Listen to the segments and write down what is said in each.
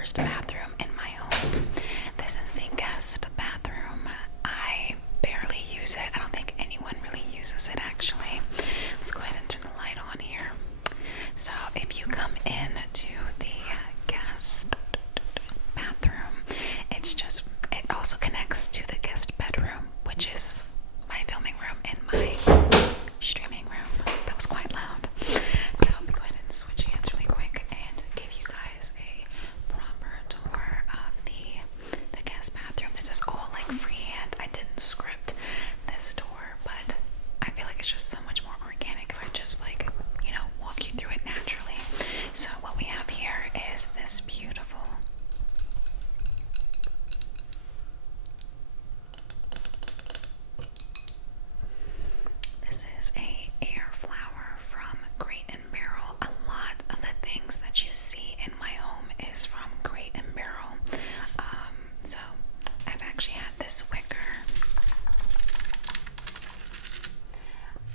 first bathroom in my home. This is the guest bathroom. I barely use it. I don't think anyone really uses it actually. Let's go ahead and turn the light on here. So if you come in to the guest bathroom, it also connects to the guest bedroom, which is my filming room and my streaming room. That was quite loud. So I'll go ahead and switch hands really quick and give you guys a proper tour of the guest bathroom. This is all like freehand. I didn't script this tour, but I feel like it's just so much more organic if I just like, walk you through it naturally. So what we have here is this beautiful air flower from Crate and Barrel. A lot of the things that you see in my home is from Crate and Barrel. So I've actually had this wicker.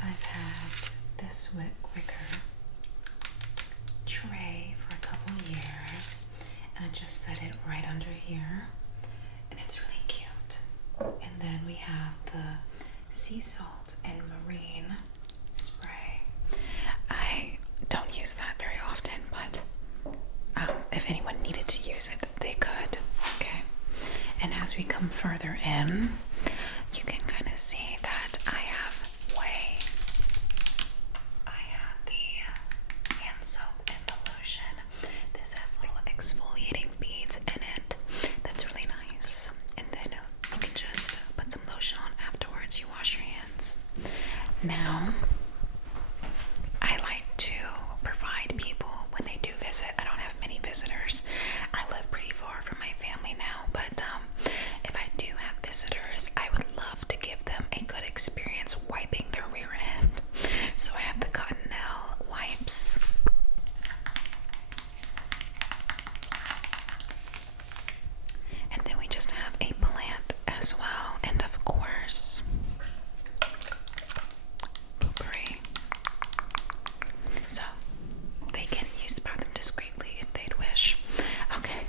I've had this wicker tray for a couple years, and I just set it right under here, and it's really cute. And then we have the sea salt and marine spray. I don't use that very often, but if anyone needed to use it, they could. Okay. And as we come further in, you can kind of see that I have the hand soap and the lotion. This has little exfoliating beads in it. That's really nice. And then you can just put some lotion on afterwards. You wash your hands. Now, I like to provide people when they do visit. I don't have many visitors. I live pretty far from my family now, but if I do have visitors, I would love to give them a good experience wiping their rear end. So I have the Cottonelle wipes. And then we just have a plant as well, and of course, poopery. So they can use the bathroom discreetly if they'd wish. Okay,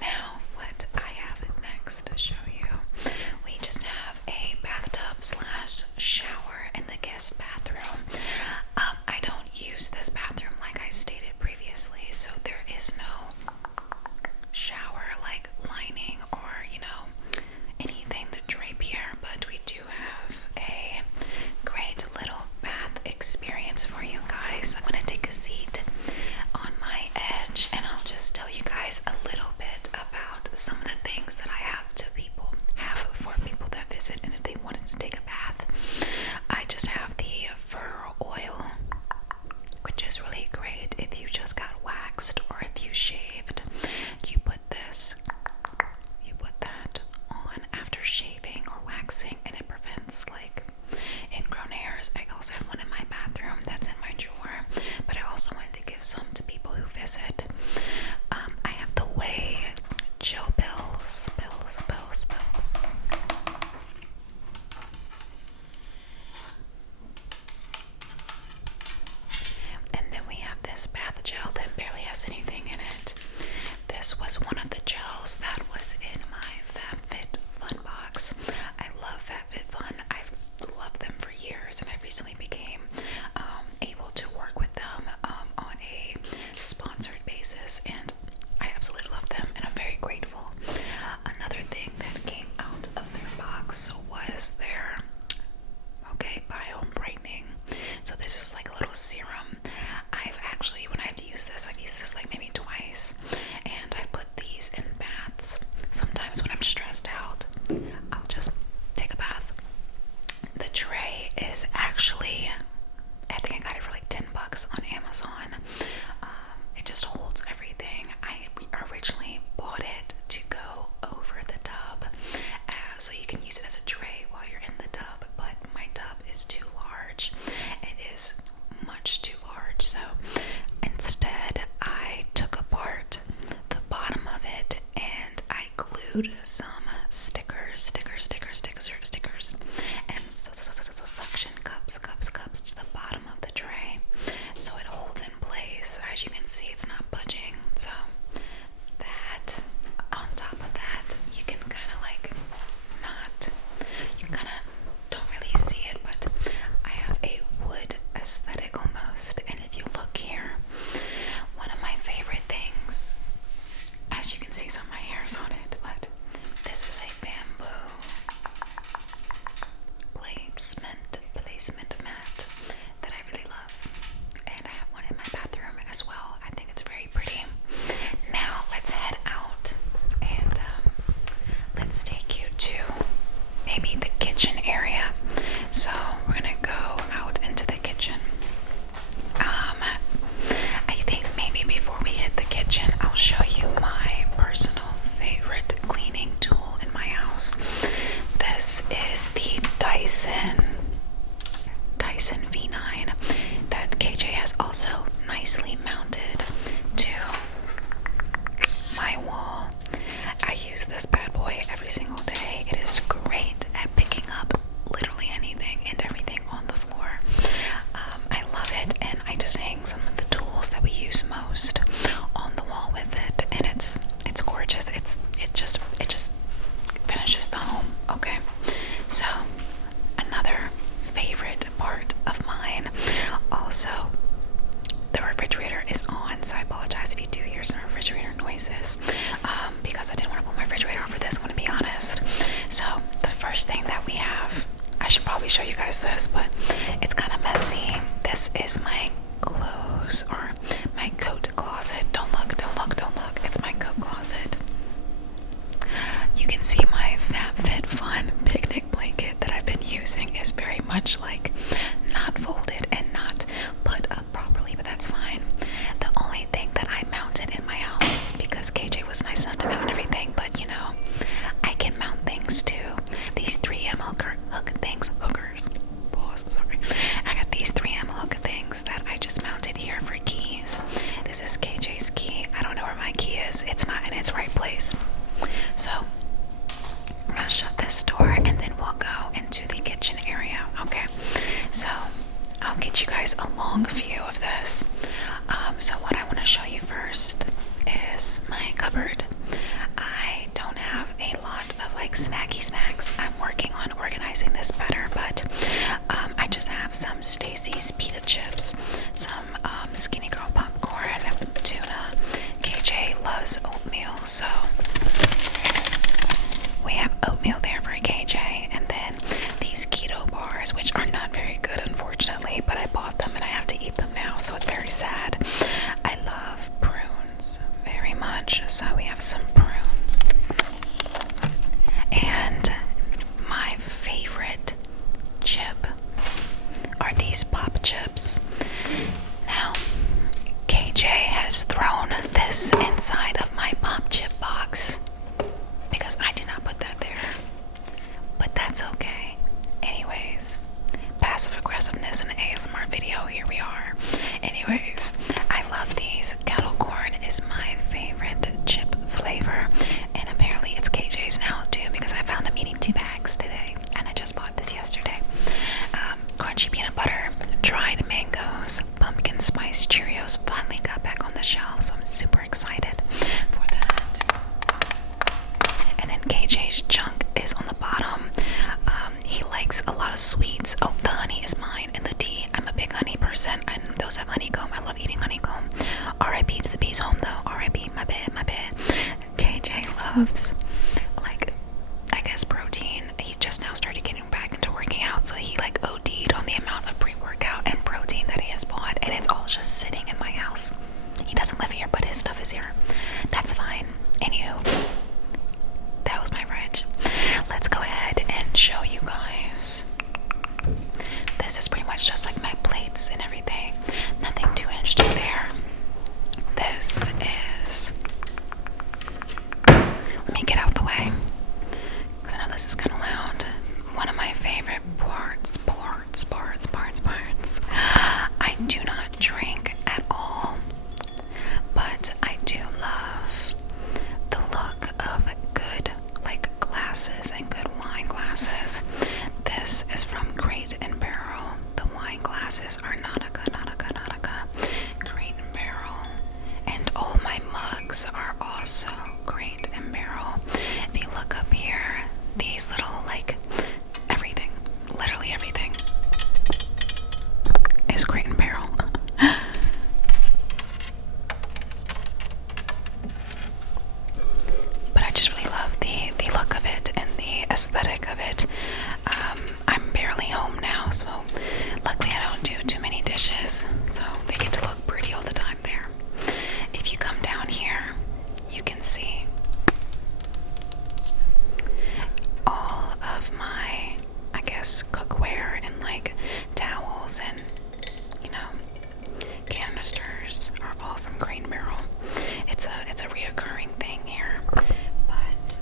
now what I have next to show you, we just have a bathtub slash shower in the guest bathroom. I don't use this bathroom like I stated previously, so there is no shower like lining or anything to drape here, but we do have a great little bath experience for you guys. I'm gonna take a seat on my edge and I'll just tell you guys a little bit about some of the things that I have for people that visit and if they wanted to take a bath. I just have the fur oil, which is really great if you just got waxed or if you shaved. You put that on after shaving or waxing, and it prevents like ingrown hairs. I also have one in my bathroom that's in my drawer, but I also wanted to give some to people who visit. I have the Way gel pills. And then we have this bath gel that barely has anything in it. This was one of the gels that was in my FabFitFun box. I love FabFitFun. I've loved them for years, and I recently became able to work with them on a sponsored basis, and I absolutely love them, and I'm very grateful. Another thing that came out of their box was their biome brightening. So this is like a little serum. When I've used this like maybe twice, and I put these in baths. Sometimes when I'm stressed out, I'll just take a bath. The tray is actually, I think I got it for like $10 on Amazon. It just holds everything. I originally bought it to go over the tub, so you can use it as a tray while you're in the tub, but my tub is too large. It is much too large, so instead I took apart the bottom of it and I glued some stickers and suction cups to the bottom of the tray, so it holds in place. As you can see, it's not budging, so that right place. So I'm gonna shut this door and then we'll go into the kitchen area. Okay, so I'll get you guys a long view of this. So what I want to show you first is my cupboard. I don't have a lot of like snacky snacks. I'm working on organizing this better, but I just have some Stacy's pita chips, some Skinny Girl popcorn, tuna. KJ loves oatmeal, so we have oatmeal there for KJ, and then these keto bars, which are not very good unfortunately, but I bought them and I have to eat them now, so it's very sad. I love prunes very much, so we have some prunes. And my favorite chip are these pop chips. Now, KJ has thrown this inside of my pop chip box because I did not put that there, but that's okay. Anyways, passive aggressiveness in an ASMR video, here we are. Anyways, I love these. Kettle corn is my favorite chip flavor, and apparently it's KJ's now too because I found him eating 2 bags today, and I just bought this yesterday. Crunchy peanut butter, dried mangoes, pumpkin spice Cheerios finally got back on the shelf, so I'm super excited for that. And then KJ's junk is on the bottom. He likes a lot of sweets. Oh, the honey is mine, and the tea. I'm a big honey person, and those have honeycomb. I love eating honeycomb. R.I.P. to the bees home though. R.I.P. My bad, my bad. KJ loves, like, I guess protein. He just now started getting back into working out, so he like OD'd on the amount of pre-workout and protein that he has bought, and it's all just sitting in my house. He doesn't live here, but his stuff is here. That's fine. Anywho, that was my fridge. Let's go ahead and show you guys. This is pretty much just like my plates and everything. Nothing too interesting there. This is, let me get out the way, because I know this is kind of loud. One of my favorite parts. I do not drink at all, but I do love the look of good like glasses and good wine glasses. This is from Crate and Barrel. The wine glasses are Nautica. Crate and Barrel. And all my mugs are also Crate and Barrel. If you look up here, these little like everything, literally everything is Crate and Barrel. But I just really love the look of it and the aesthetic of it. I'm barely home now, so luckily I don't do too many dishes, so they get to look pretty all the time there. If you come down here, you can see all of my, I guess, cookware and like towels and, you know, canisters are all from Crate and Barrel. It's a reoccurring thing here, but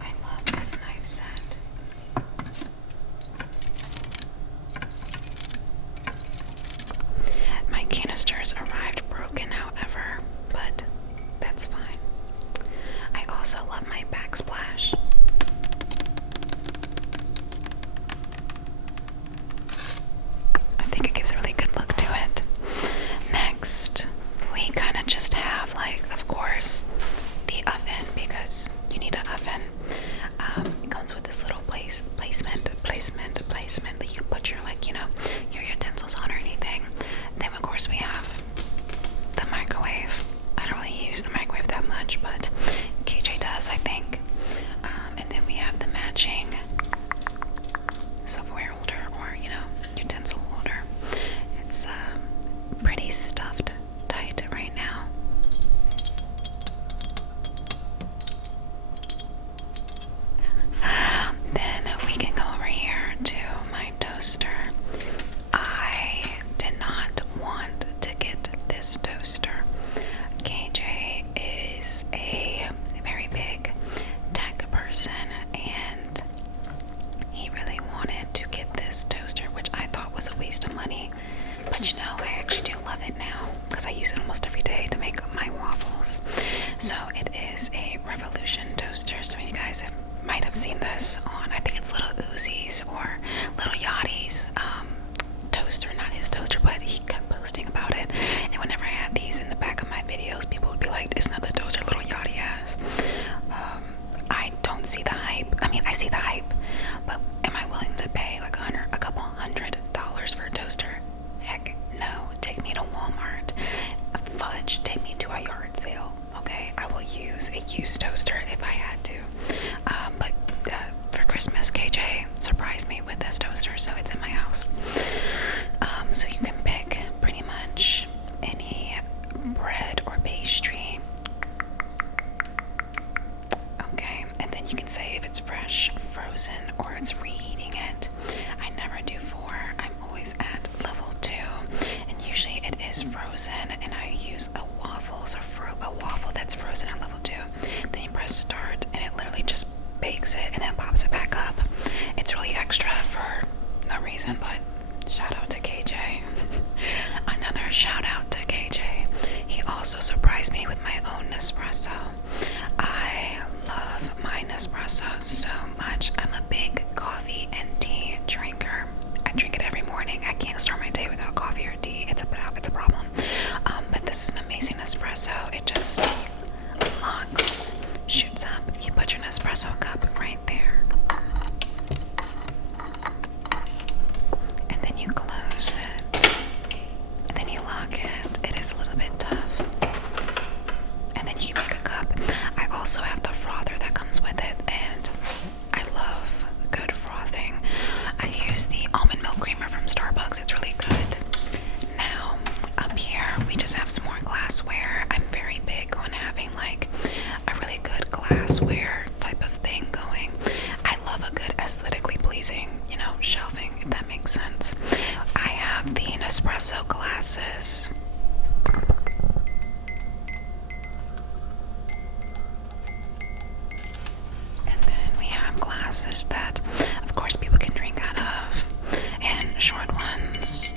I love this knife set. My canisters arrived broken, however, but that's fine. I also love my backsplash. I think it gives a really good look to it. Next, we kind of just have, like, of course, the oven, because you need an oven. It comes with this little placement that you can put your, like, you know, your utensils on or anything. Then, of course, we have the microwave. I don't really use the microwave that much, but KJ does, I think. And then we have the matching silverware holder, or, you know, utensil holder. It's pretty stuffed tight right now. Then we can go over here to my toaster. I did not want to get this toaster. KJ is a used toaster if I had to. But for Christmas, KJ surprised me with this toaster, so it's in my house. So you can pick pretty much any bread or pastry. Okay, and then you can say if it's fresh, frozen, or it's reheating it. I never do 4. I'm always at level 2, and usually it is frozen, and I use a waffle, so a waffle that's frozen at level 2. Then you press start, and it literally just bakes it, and then pops it back up. It's really extra for no reason, but shout out to KJ. Another shout out to KJ. He also surprised me with my own Nespresso. I love my Nespresso so much. I'm a big coffee and tea drinker. I drink it every morning. I can't start my day without coffee or tea. It's a problem. But this is an amazing espresso. It just locks, shoots up. You put your Nespresso cup right there, and then you close it, and then you lock it. It is a little bit tough. And then you can make a cup. I also have the frother that comes with it, and I love good frothing. I use the almond milk creamer from Starbucks. It's really good. Now, up here, we just have some more glassware. I'm very big on having like a really good glassware type of thing going. I love a good aesthetically pleasing, shelving, if that makes sense. I have the Nespresso glasses. And then we have glasses that, of course, people can drink out of, and short ones.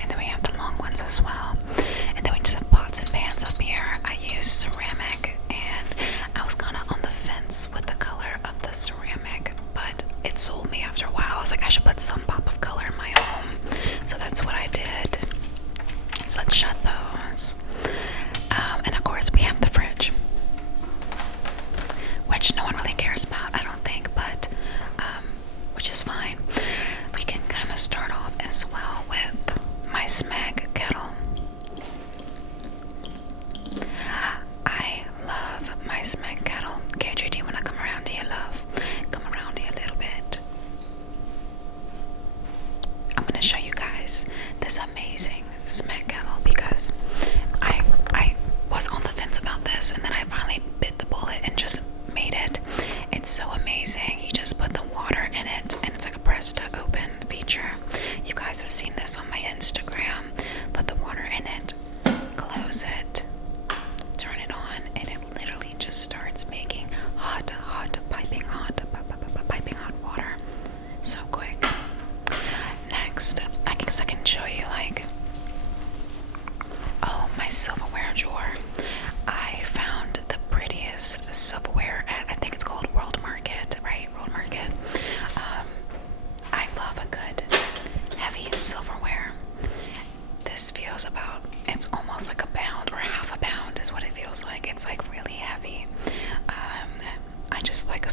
And then we have the long ones as well. And then we just have pots and pans up here. I use ceramic, and I was kind of on the fence with the color of the ceramic, but it sold me after a while. I was like, I should put some pop of color in my home. So that's what I did. So let's shut those. And of course, we have the fridge, which no one really cares about, I don't think, but which is fine. We can kind of start off as well with my Smeg kettle. I love my Smeg kettle. KJ, do you want to come around here, love? Come around here a little bit. I'm going to show you guys this amazing Smeg kettle because I was on the fence about this, and then I finally bit the bullet and just made it. It's so amazing. You just put the water in it, and it's like a press to open feature. You guys have seen this on my Instagram. Put the water in it, close it, turn it on, and it literally just starts making piping hot water. So quick. Next, I guess I can show you my silverware drawer. I found the prettiest silverware at, I think it's called World Market, right? World Market. I love a good heavy silverware. This feels it's almost like a pound or half a pound is what it feels like. It's like really heavy. I just like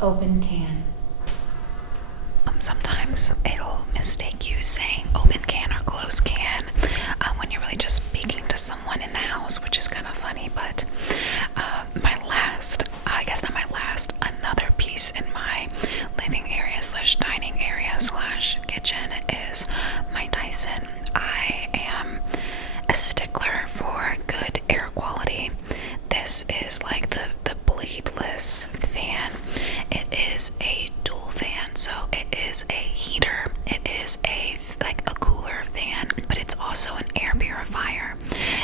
Open can. Sometimes it'll mistake you saying open can or closed can when you're really just speaking to someone in the house, which is kind of funny. But I guess not my last, another piece in my living area slash dining area slash kitchen is my Dyson. I am a stickler for good air quality. This is like the bladeless fan. It is a dual fan, so it is a heater. It is a cooler fan, but it's also an air purifier.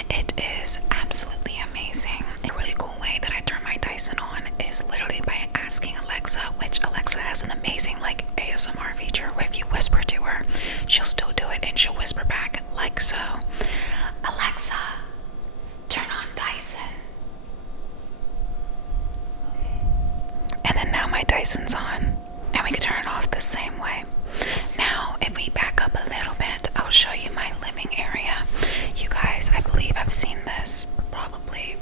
It is absolutely amazing. A really cool way that I turn my Dyson on is literally by asking Alexa, which Alexa has an amazing ASMR feature where if you whisper to her, she'll still do it and she'll whisper back like so. Alexa, turn on Dyson. And then now my Dyson's on, and we can turn it off the same way. Now, if we back up a little bit, I'll show you my living area. You guys, I believe I've seen this probably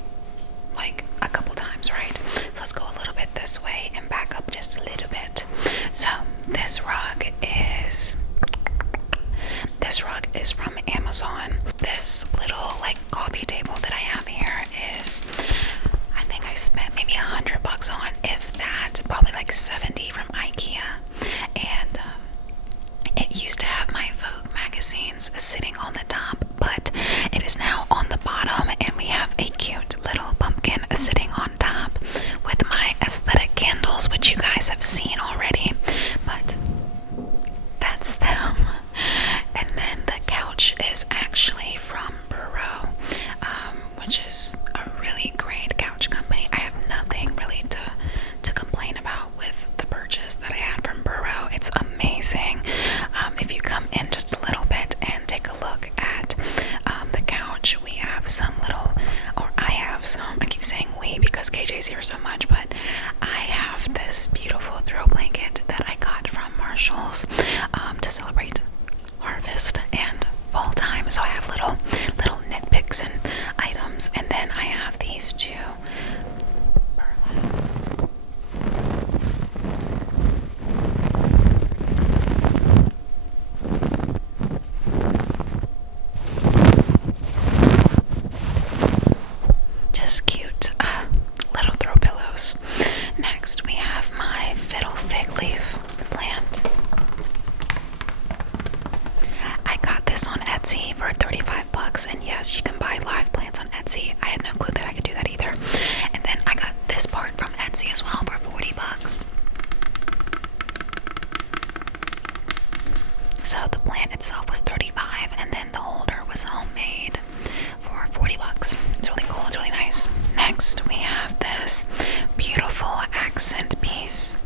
a couple times, right? So let's go a little bit this way and back up just a little bit. So this rug is from Amazon. This little coffee table that I have here is, I think I spent maybe $100 on, if that, probably 70 from IKEA. And it used to have my Vogue magazines sitting on the top, but it is now on the bottom, and we have a cute little pumpkin sitting on top with my aesthetic candles, which you guys have seen already, but that's them. And then the couch is actually from Burrow, which is a really great couch company. I have nothing really to complain about with the purchase that I had from Burrow. It's amazing. If you come in just a little bit and take a look at the couch, we have some little, or I have some, I keep saying we because KJ's here so much, but I have this beautiful throw blanket that I got from Marshall's to celebrate harvest and fall time. So I have little nitpicks and items, and then I have these two just cute little throw pillows. Next we have my fiddle fig leaf plant. I got this on Etsy for $35, and yes, you can buy live plants on Etsy. I had no clue that I could do that either. And then I got this part from Etsy as well for $40. So the plant itself was $35, and then the holder was homemade for $40. It's really cool, it's really nice. Next we have this beautiful accent piece.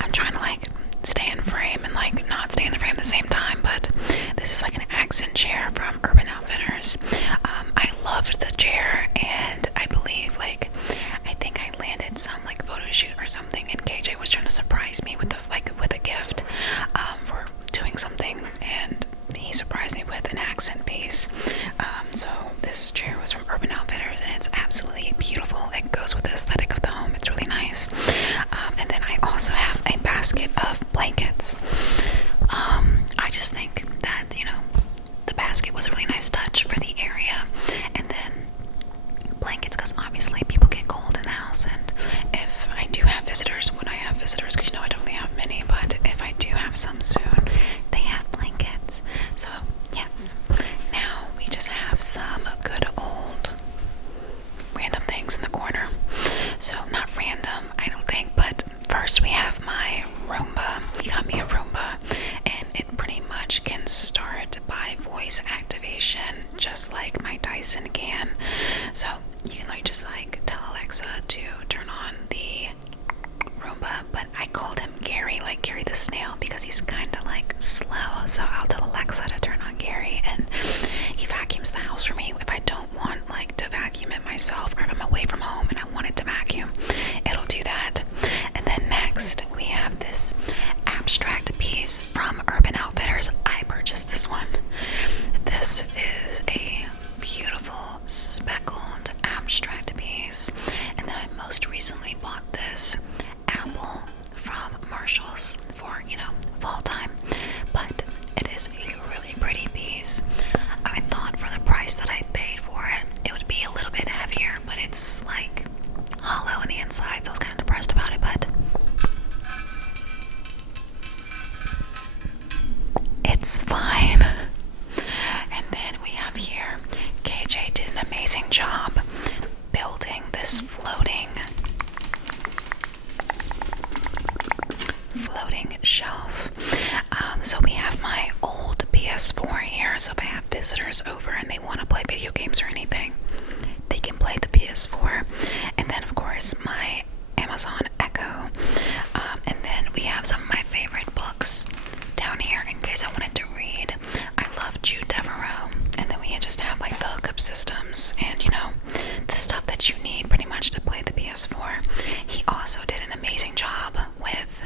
I'm trying to stay in frame and not stay in the frame at the same time, but this is an accent chair from Urban Outfitters. I loved the chair, and I believe I think I landed some photo shoot or something, and KJ was trying to surprise me with with a gift for doing something, and he surprised me with an accent piece. So this chair was from Urban Outfitters, and it's absolutely beautiful. It goes with the aesthetic of the home. It's really nice. And then I also have a basket of blankets. I just think that, the basket was a really nice touch for the area. And then blankets, because obviously people get cold in the house, and if I do have visitors, when I have visitors, because I don't really have many, but if I do have some soon, they have blankets. So yes, now we just have some good old random things in the corner. So not random, I don't think, but first we have my Roomba. He got me a Roomba, and it pretty much can start by voice activation, just like my Dyson can. So you can just tell Alexa to turn on the Roomba, but I called him Gary, like Gary the snail, because he's kind of slow. So I'll tell Alexa to turn on Gary, and he vacuums the house for me if I don't want to vacuum it myself, or if I'm away from home and I want it to vacuum, it'll do that. And then next we have this abstract piece from Urban Outfitters. I purchased this one. This is a beautiful speckled abstract piece, and then I most recently bought this apple from job building this floating shelf. So we have my old PS4 here, so if I have visitors over and they want to play video games or anything, they can play the PS4. And then of course my Amazon Echo, and then we have some of my favorite books down here in case I wanted to read. I love Jude Devereaux. And then we just have like the hookup systems and, you know, the stuff that you need pretty much to play the PS4. He also did an amazing job with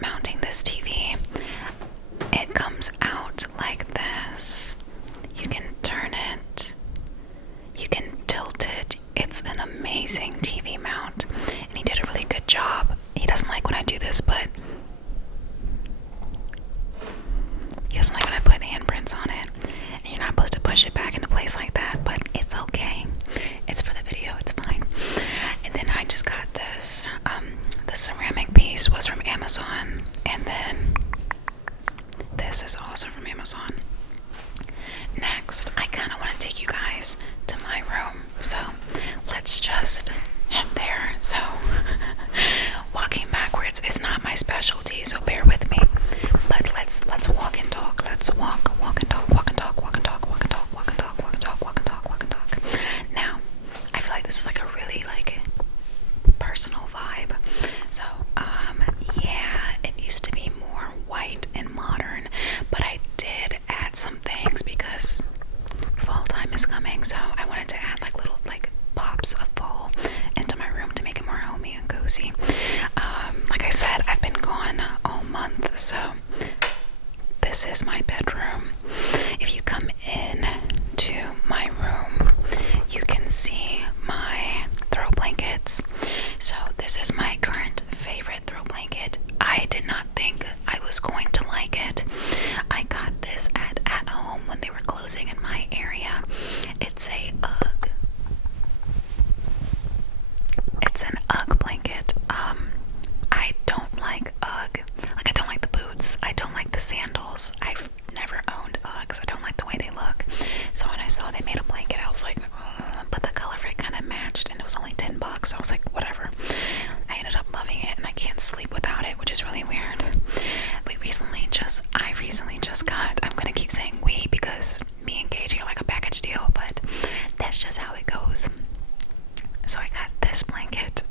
mounting this TV. It comes out like this. You can turn it, you can tilt it. It's an amazing TV mount, and he did a really good job. He doesn't like when I do this, but he doesn't like when I put handprints on it. And you're not supposed to push it back into place like that, but it's okay. It's for the video, it's fine. And then I just got this. The ceramic piece was from Amazon, and then this is also from Amazon. Next, I kind of want to take you guys to my room, so let's just head there. So walking backwards is not my specialty, so bear with me. But let's walk and talk. Let's walk and talk, walk and talk, walk and talk, walk and talk, walk and talk, walk and talk, walk and talk, walk and talk. Now, I feel like this is like a really like personal vibe. So, yeah, it used to be more white and modern, but I did add some things because fall time is coming, so I wanted to add like little like pops of fall into my room to make it more homey and cozy. Like I said, I've been gone all month, so this is my bedroom. If you come in to my room, you can see my throw blankets. So this is my current favorite throw blanket. I did not think I was going to like it. I got this at home when they were closing in my area. It's a UGG. It's an UGG blanket. I don't like UGG. Like, I don't like the boots. I don't like the sandals. I've never owned Uggs. I don't like the way they look. So when I saw they made a blanket, I was like, but the color for it kind of matched, and it was only $10. I was like, whatever. I ended up loving it, and I can't sleep without it, which is really weird. I recently just got, I'm gonna keep saying we because me and KJ are like a package deal, but that's just how it goes. So I got this blanket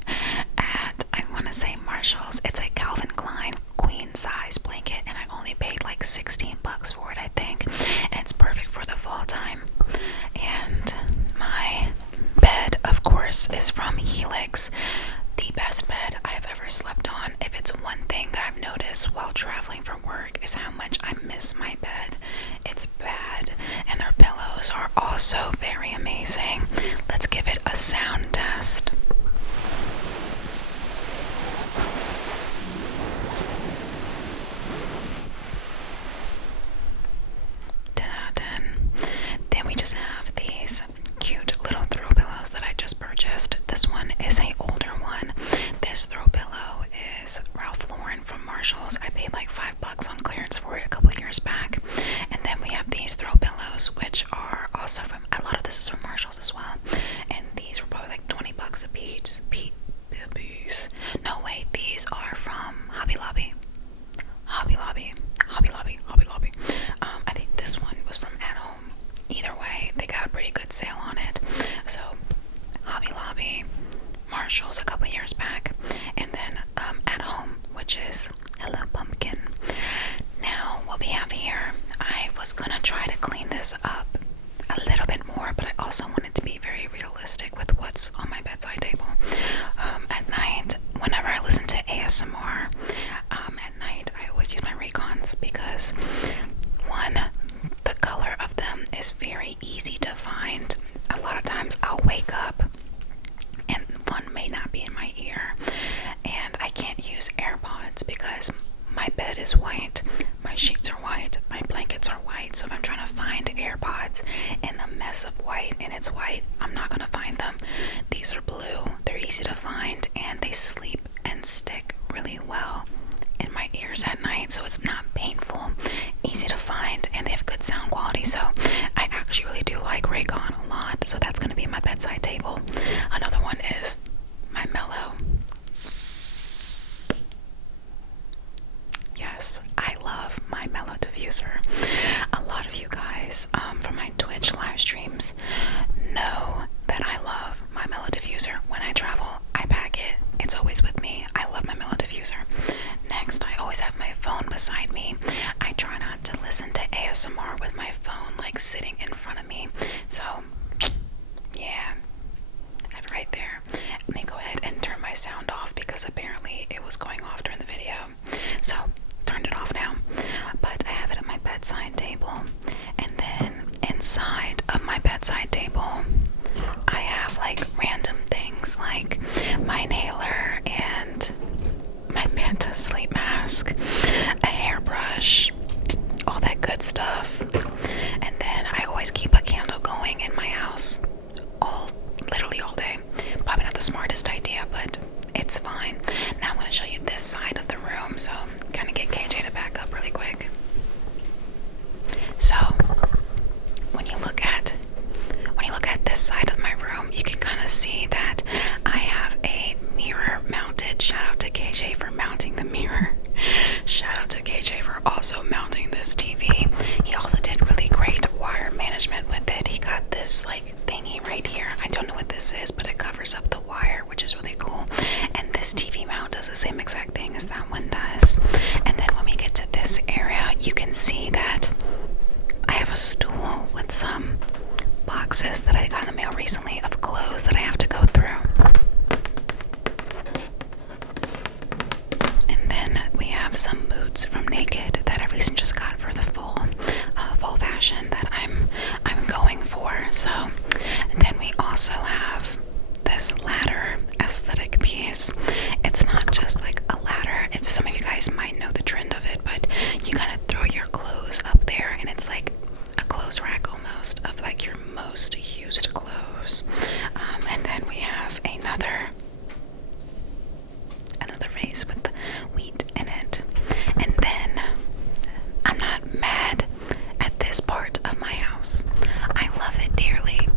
at, I want to say Marshall's. It's a Calvin Klein queen size blanket, and I only paid like $16 for it, I think. And it's perfect for the fall time. And my bed, of course, is from Helix. The best bed I've ever slept on. If it's one thing that I've noticed while traveling for work is how much I miss my bed. It's bad. And their pillows are also very amazing. Let's give it a sound test. Then we just have these cute little throw pillows that I just purchased. This one is a older one. This throw pillow is Ralph Lauren from Marshall's. I paid like $5 on clearance for it a couple years back. And then we have these throw pillows, which are also from, a lot of this is from Marshall's as well. And these were probably like $20 a piece. No, wait, these are from Hobby Lobby. I think this one was from At Home. Either way, they got a pretty good sale on it. So, Hobby Lobby, Marshall's a couple years back, and then At Home, which is Hello Pumpkin. Now, what we have here, I was gonna try to clean this up a little bit more, but I also wanted to be very realistic with what's on my bedside table. At night, whenever I listen to ASMR, at night I always use my Raycons because one, the color of them is very easy to find. A lot of times I'll wake up and one may not be in my ear, and I can't use AirPods because my bed is white, my sheets are white, my blankets are white. So if I'm trying to find AirPods in the mess of white and it's white, I'm not gonna find them. These are blue, they're easy to find, and they sleep and stick really well in my ears at night, so it's not painful, easy to find, and they have good sound quality. So I actually really do like Raycon a lot, so that's going to be like random things like my inhaler and my Manta sleep mask, a hairbrush, all that good stuff. And then I always keep a candle going in my house literally all day. Probably not the smartest idea, but it's fine. Now I'm going to show you this side of the room, so kind of get KJ to back up really quick. So when you look at this side of my room, you can kind of see that I have a mirror mounted. Shout out to KJ for mounting the mirror. Shout out to KJ for also mounting this TV. He also did really great wire management with it. He got this like thingy right here. I don't know what this is, but it covers up the wire, which is really cool. And this TV mount does the same exact thing as that one does. And then when we get to this area, you can see that I have a stool with some boxes that I got in the mail recently of clothes that I have to go through. And then we have some boots from Naked that I recently just got for the fall fashion that I'm going for. So, and then we also have this ladder aesthetic piece. It's not just like a ladder. If some of you guys might know the trend of it, but you kind of throw your clothes up there, and it's like a clothes rack almost of like your most used clothes. And then we have another vase with wheat in it. And then I'm not mad at this part of my house. I love it dearly.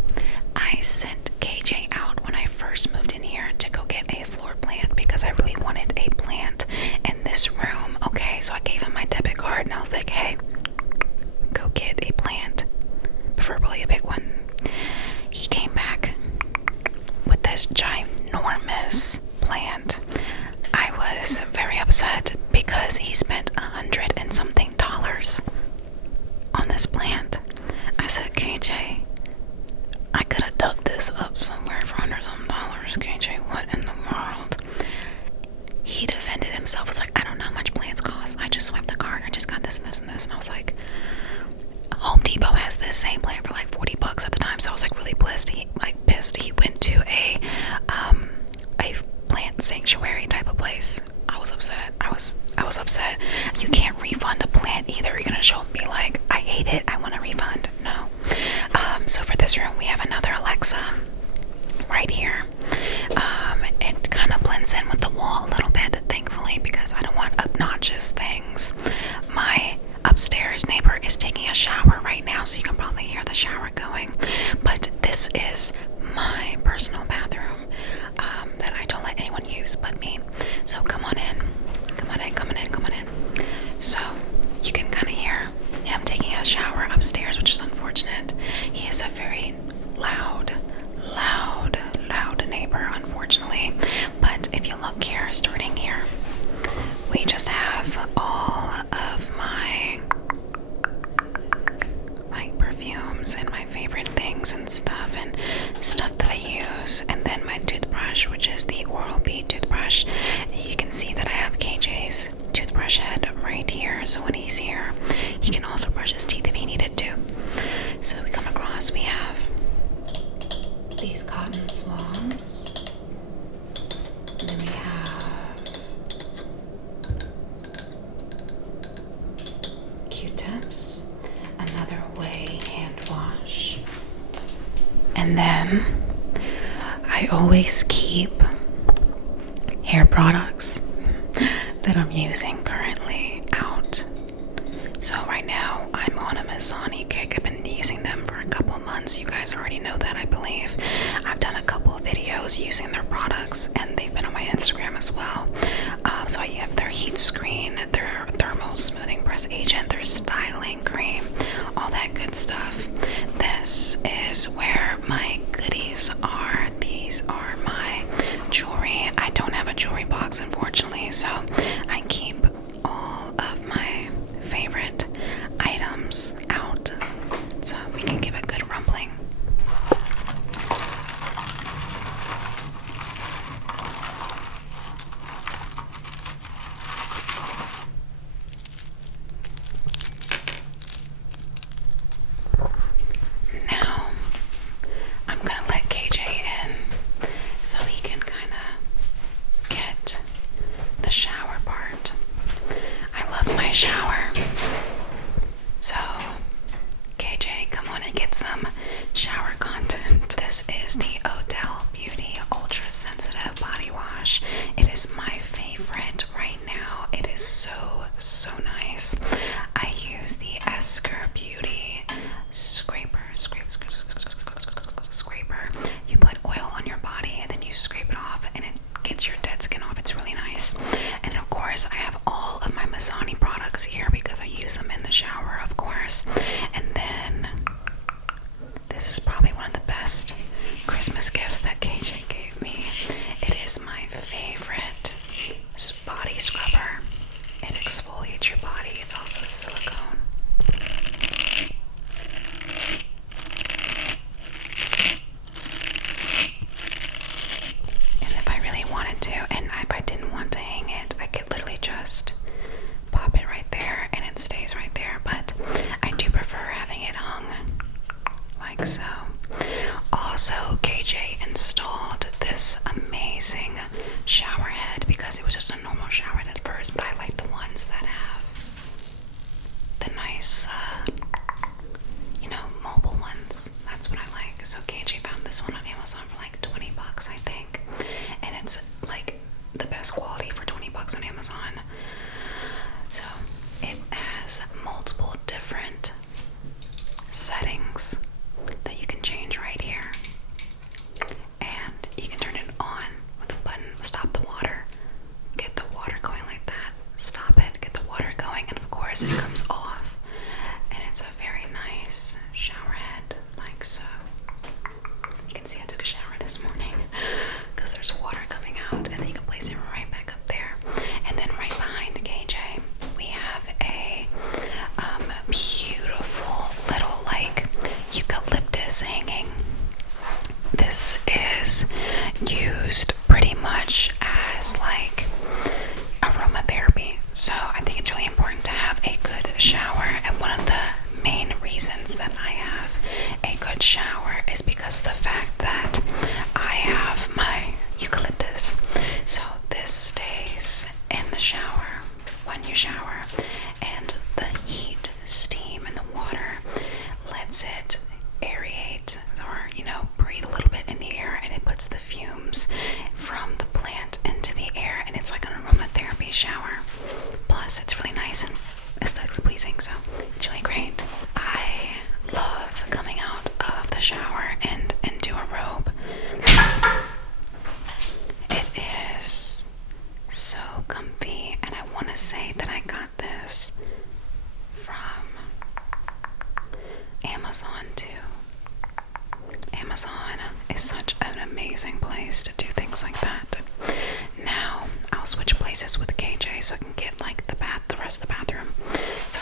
I sent KJ out when I first moved in here to go get a floor plant because I really wanted a plant in this room. Okay, so I gave him my debit card and I was like, hey, go get a plant, preferably a big one. He came back with this ginormous plant. I was very upset because he spent $100 and something on this plant. I said, KJ, I could have dug this up somewhere for $100 some. KJ, what in the world? He defended himself. Was like, I don't know how much plants cost. I just swiped the card. I just got this and this and this. And I was like, Home Depot has this same plant for like $40 at the time. So I was like really pissed. He went to a plant sanctuary type of place. I was upset. I was upset. You can't refund a plant either. You're gonna show me like, I hate it, I want a refund. No. So for this room, we have another Alexa right here. It kind of blends in with the wall a little bit, thankfully, because I don't want obnoxious things. My upstairs neighbor is taking a shower right now, so you can probably hear the shower going. But this is my personal bathroom that I don't let anyone use but me. So come on in. So you can kind of hear him taking a shower upstairs, which is unfortunate. He is a very loud neighbor, unfortunately. But if you look here, starting here, we just have all of my perfumes and my favorite things and stuff that I use, and then my toothbrush, which is the Oral-B toothbrush. You can see that I have KJ's toothbrush head right here, so when he's here he can also brush his teeth if he needed to. So we come across, we have these cotton swabs, and then we have Q-tips, another Way hand wash, and then I always keep hair products that I'm using currently out. So right now I'm on a Mizani kick. I've been using them for a couple months. You guys already know that, I believe. I've done a couple of videos using their products, and they've been on my Instagram as well. So I have their heat screen, their thermal smoothing press agent, their styling cream, all that good stuff. This is where my goodies are. These are my jewelry. I don't have a jewelry box, unfortunately, so I keep all of my favorite items out so we can give a good rumbling. Now I'm KJ installed this amazing shower head because it was just a normal shower head at first, but I like the ones that have the nice, mobile ones. That's what I like. So KJ found this one on Amazon for like 20 bucks, I think. And it's like the best quality for 20 bucks on Amazon. So it has multiple different settings that you can change right here. And you can turn it on with a button, stop the water, get the water going like that, stop it, get the water going, and of course it comes off. And it's a very nice shower head, like so. You can see I took a shower this morning because there's water coming out, and then you can place it right back up there. And then right behind KJ, we have a beautiful little like eucalyptus hanging. This is used pretty much as like aromatherapy. So I think it's really important to have a good shower, and one of the main reasons that I have a good shower is because of the fact that I have my eucalyptus. So this stays in the shower when you shower, and the heat, steam, and the water lets it aerate or breathe a little bit in the air, and it puts the fumes from the plant into the air, and it's like an aromatherapy shower. Plus it's really nice and aesthetically pleasing, so it's really great. I love coming out of the shower and into a robe. It is so comfy, and I want to say that I got this from Amazon too. Amazon is such an amazing place to do things like that. Now I'll switch places with KJ so I can get like the rest of the bathroom. So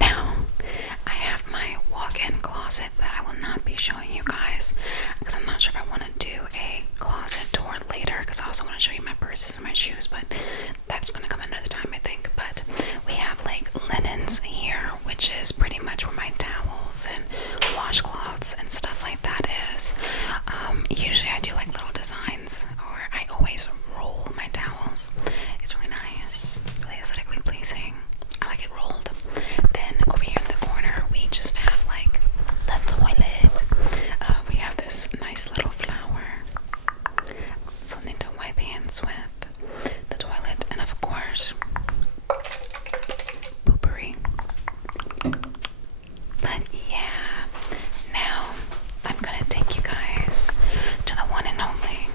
now I have my walk-in closet that I will not be showing you guys because I'm not sure if I want to do a closet tour later, because I also want to show you my purses and my shoes, but that's going to come another time, I think. But we have like linens here, which is pretty much where my towels and washcloths and stuff like that is. Usually I do like little designs, or I always roll my towels. It's really nice, really aesthetically pleasing. I like it rolled. Then over here in the corner we just have like the toilet. We have this nice little flower, something to wipe hands with, the toilet, and of course poopery. But yeah, now I'm gonna take you guys to the one and only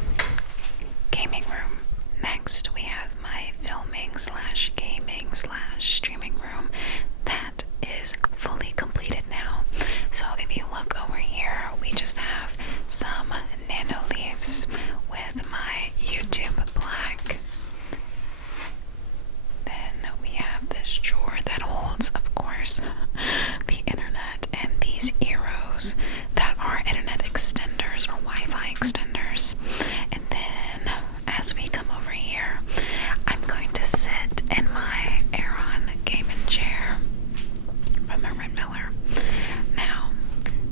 gaming room. Next we have my filming / gaming / streaming room that is fully completed now. So if you look over here, we just have some nano leaves with my YouTube plaque. Then we have this drawer that holds, of course, the internet, and these arrows that are internet extenders or Wi-Fi extenders. And then as we come over here, I'm going to sit in my Aeron gaming chair from Herman Miller. Now,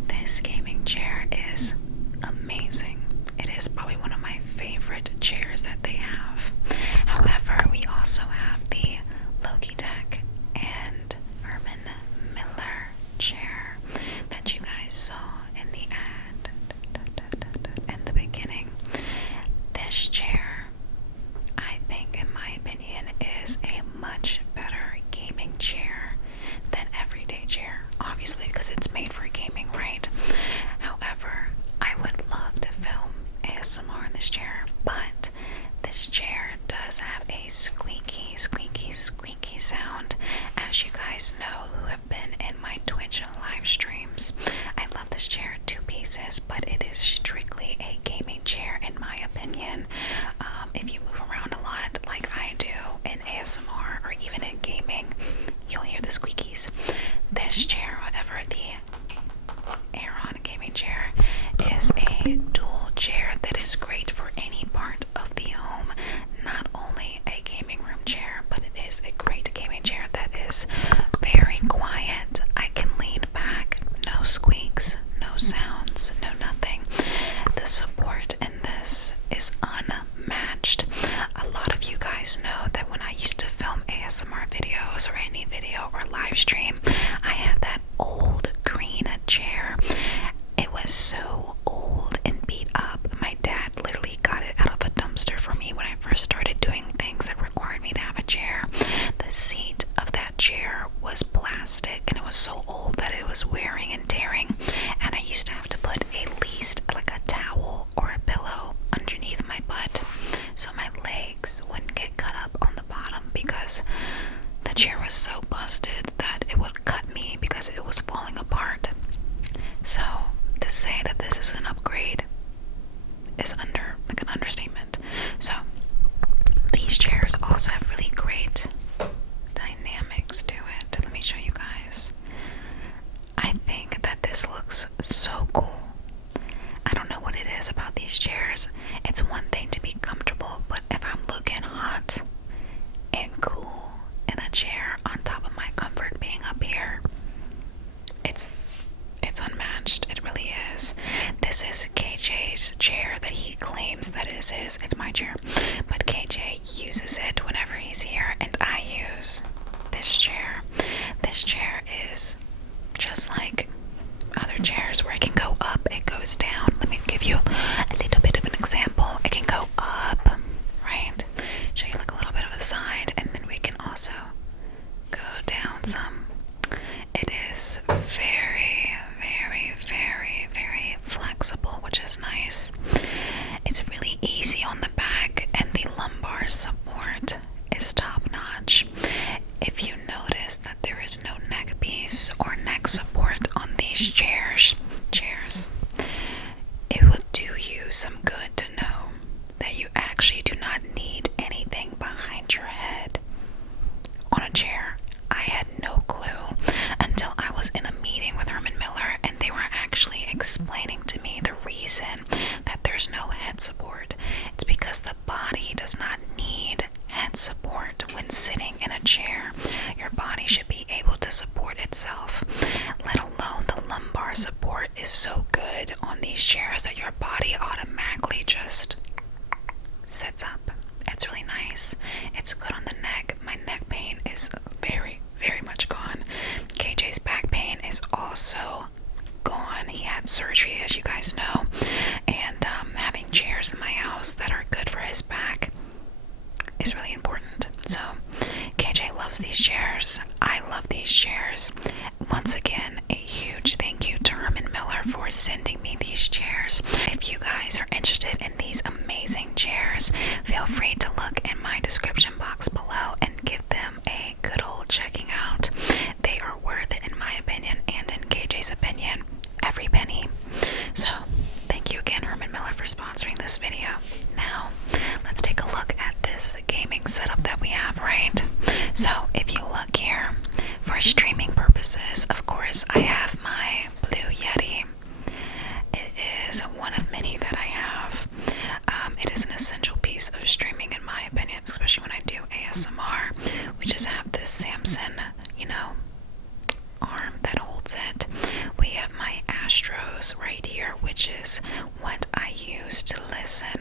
this gaming chair is amazing. It is probably one of my favorite chairs that they have. However, we also have the Logitech and Herman Miller chair that you guys saw in the ad in the beginning. This chair, I think, in my opinion, is a much better gaming chair than everyday chair, obviously because it's made for gaming, right? However, I would love to film ASMR in this chair, but this chair does have a squeaky, squeaky, squeaky sound, as you guys know who have been in my Twitch live streams. I love this chair, 2 pieces, but it is strictly a gaming chair in my opinion. If you move around a lot like I do in ASMR or even in gaming, you'll hear the squeakies. This chair, however, the Aeron gaming chair, is a dual chair that is great for any part of the home. Not only a gaming room chair, but it is a great gaming chair that is very quiet. I can lean back, no squeaks, no this chair that he claims that is his. It's my chair, but KJ uses it whenever he's here, and I use this chair. This chair is just like other chairs where it can go up, it goes down. Let me give you a little bit of an example. It can go up, right? Show you like a little bit of the side, and then we can also go down some. It is very, very, very, very flexible, which is nice. It's really easy on the back, and the lumbar support is top notch. If you notice that there is no neck piece or neck support on these chairs, it will do you some good to know that you actually do not need anything behind your head on a chair. I had no clue until I was in a meeting with Herman Miller, and they were actually explaining to me the reason that there's no head support. It's because the body does not need head support when sitting in a chair. Your body should be able to support itself, let alone the lumbar support is so good on these chairs that your body automatically just sits up. It's really nice. It's good on the neck. My neck pain is very, very much gone. KJ's back pain is also gone. He had surgery, as you guys know, and having chairs in my house that are good for his back is really important. So KJ loves these chairs. I love these chairs. Once again, a huge thank you to Herman Miller for sending me these chairs. If you guys are interested in these amazing chairs, feel free to look in my description box below and give them a good old checking out. They are worth it, in my opinion, and in KJ's opinion, every penny. So thank you again, Herman Miller, for sponsoring this video. Now let's take a look at this gaming setup that we have, right? So if you look here, for streaming purposes, of course, I have my Blue Yeti. It is one of many that I have. It is an essential piece of streaming, in my opinion, especially when I do ASMR. We just have this Samson, arm that holds it. We have my Astros right here, which is what I use to listen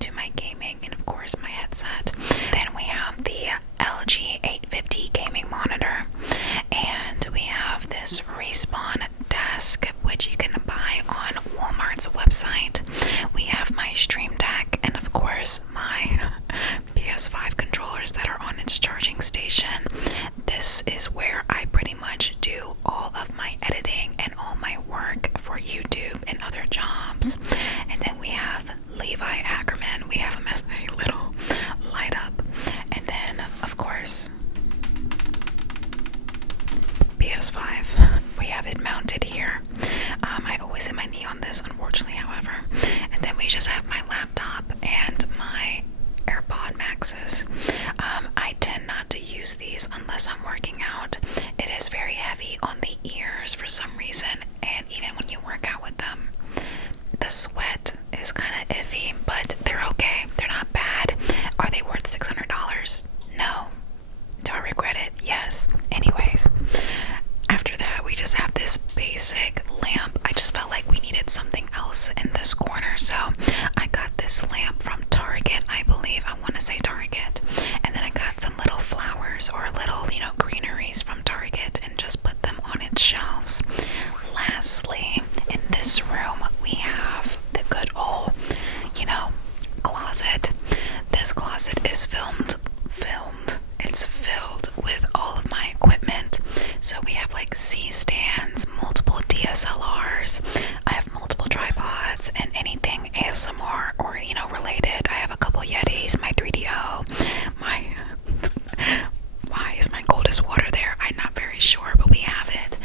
to my gaming, and of course my headset. Then we have the LG 850 gaming monitor, and we have this Respawn desk, which you can buy on Walmart's website. We have my Stream Deck, and of course my PS5 controllers that are on its charging station. This is where I pretty much do all of my editing and all my work for YouTube and other jobs. And then we have Levi Ackerman. We have him as a little light up. And then, of course, PS5. We have it mounted here. I always hit my knee on this, unfortunately, however. And then we just have my laptop and my AirPod Maxes. I tend not to use these unless I'm working out. It is very heavy on the ears for some reason, and even when you work out with them, the sweat is kind of iffy, but they're okay. They're not bad. Are they worth $600? No. Do I regret it? Yes. Anyways, after that, we just have this basic lamp. I just felt like we needed something else in this corner, so I got this lamp from Target, I believe. I want to say Target. And then I got some little flowers or little, greeneries from Target and just put them on its shelves. Lastly, in this room, we have the good old, closet. This closet is filmed. It's filled with all of my equipment. So we have like C-stands, multiple DSLRs. I have multiple tripods and anything ASMR or, related. I have a couple Yetis, my 3DO, why is my coldest water there? I'm not very sure, but we have it.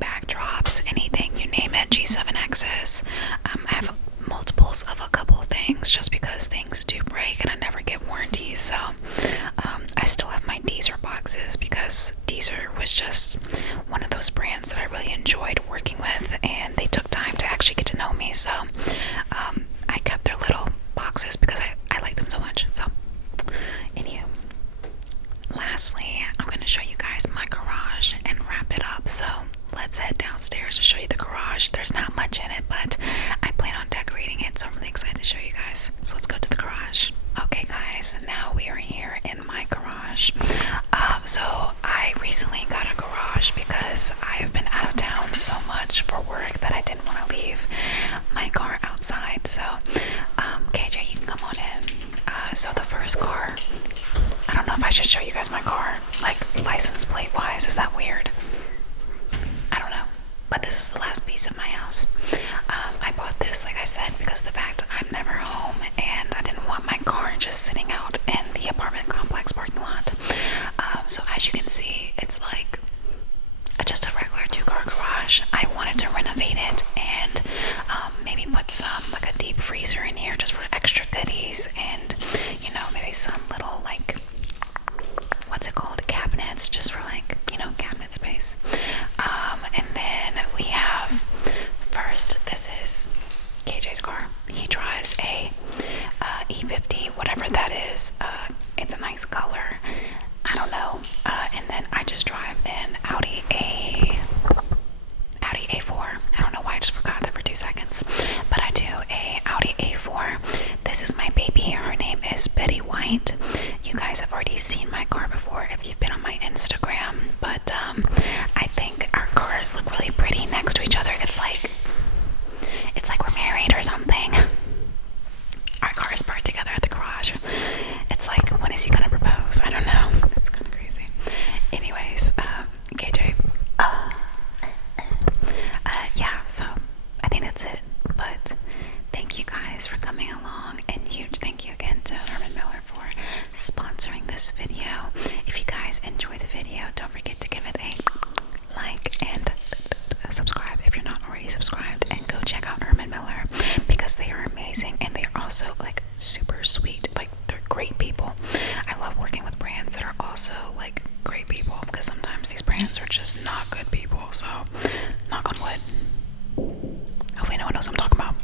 Backdrops, anything, you name it, G7Xs. I have multiples of a couple things just because things do break and I never get warranties. So I still have my Deezer boxes because Deezer was just one of those brands that I really enjoyed working with, and they took time to actually get to know me. So I kept their little boxes because I like them so much. So anywho, lastly, I'm going to show you guys my garage and wrap it up. So let's head downstairs to show you the garage. There's not much in it, but I for work that I didn't want to leave my car outside. So, KJ, you can come on in. So the first car, I don't know if I should show you guys my car, like license plate wise. Is that weird? I don't know. But this is the last piece of my house. I bought this, like I said, because of the fact I'm never home and I didn't want my car just sitting out in the apartment complex parking lot. So as you can see, it's like just a regular 2-car garage. I wanted to renovate it and maybe put some, like a deep freezer in here just for extra goodies, and you know, maybe some little, like, what's it called, cabinets, just for, like, you know, cabinet space. And then we have, first, this is KJ's car. He drives a E50, whatever that is. It's a nice color. I don't know. And then I just drive an Audi A4. I don't know why I just forgot that for 2 seconds. But I do a Audi A4. This is my baby. Her name is Betty White. You guys have already seen my car before if you've been on my Instagram. But I think our cars look really pretty next to each other. It's like we're married or something. Our cars parked together at the garage. It's like, when is he gonna propose? I don't know. It's kind of crazy. Anyways, KJ. Yeah, so I think that's it. But thank you guys for coming along, and huge thank you again to Herman Miller for sponsoring this video. If you guys enjoy the video, don't forget to give it a like and subscribe if you're not already subscribed, and go check out Herman Miller because they are amazing, and they're also like super sweet. Like, they're great people. I love working with brands that are also like great people, because sometimes these brands are just not good people. So knock on wood. Hopefully no one knows what I'm talking about.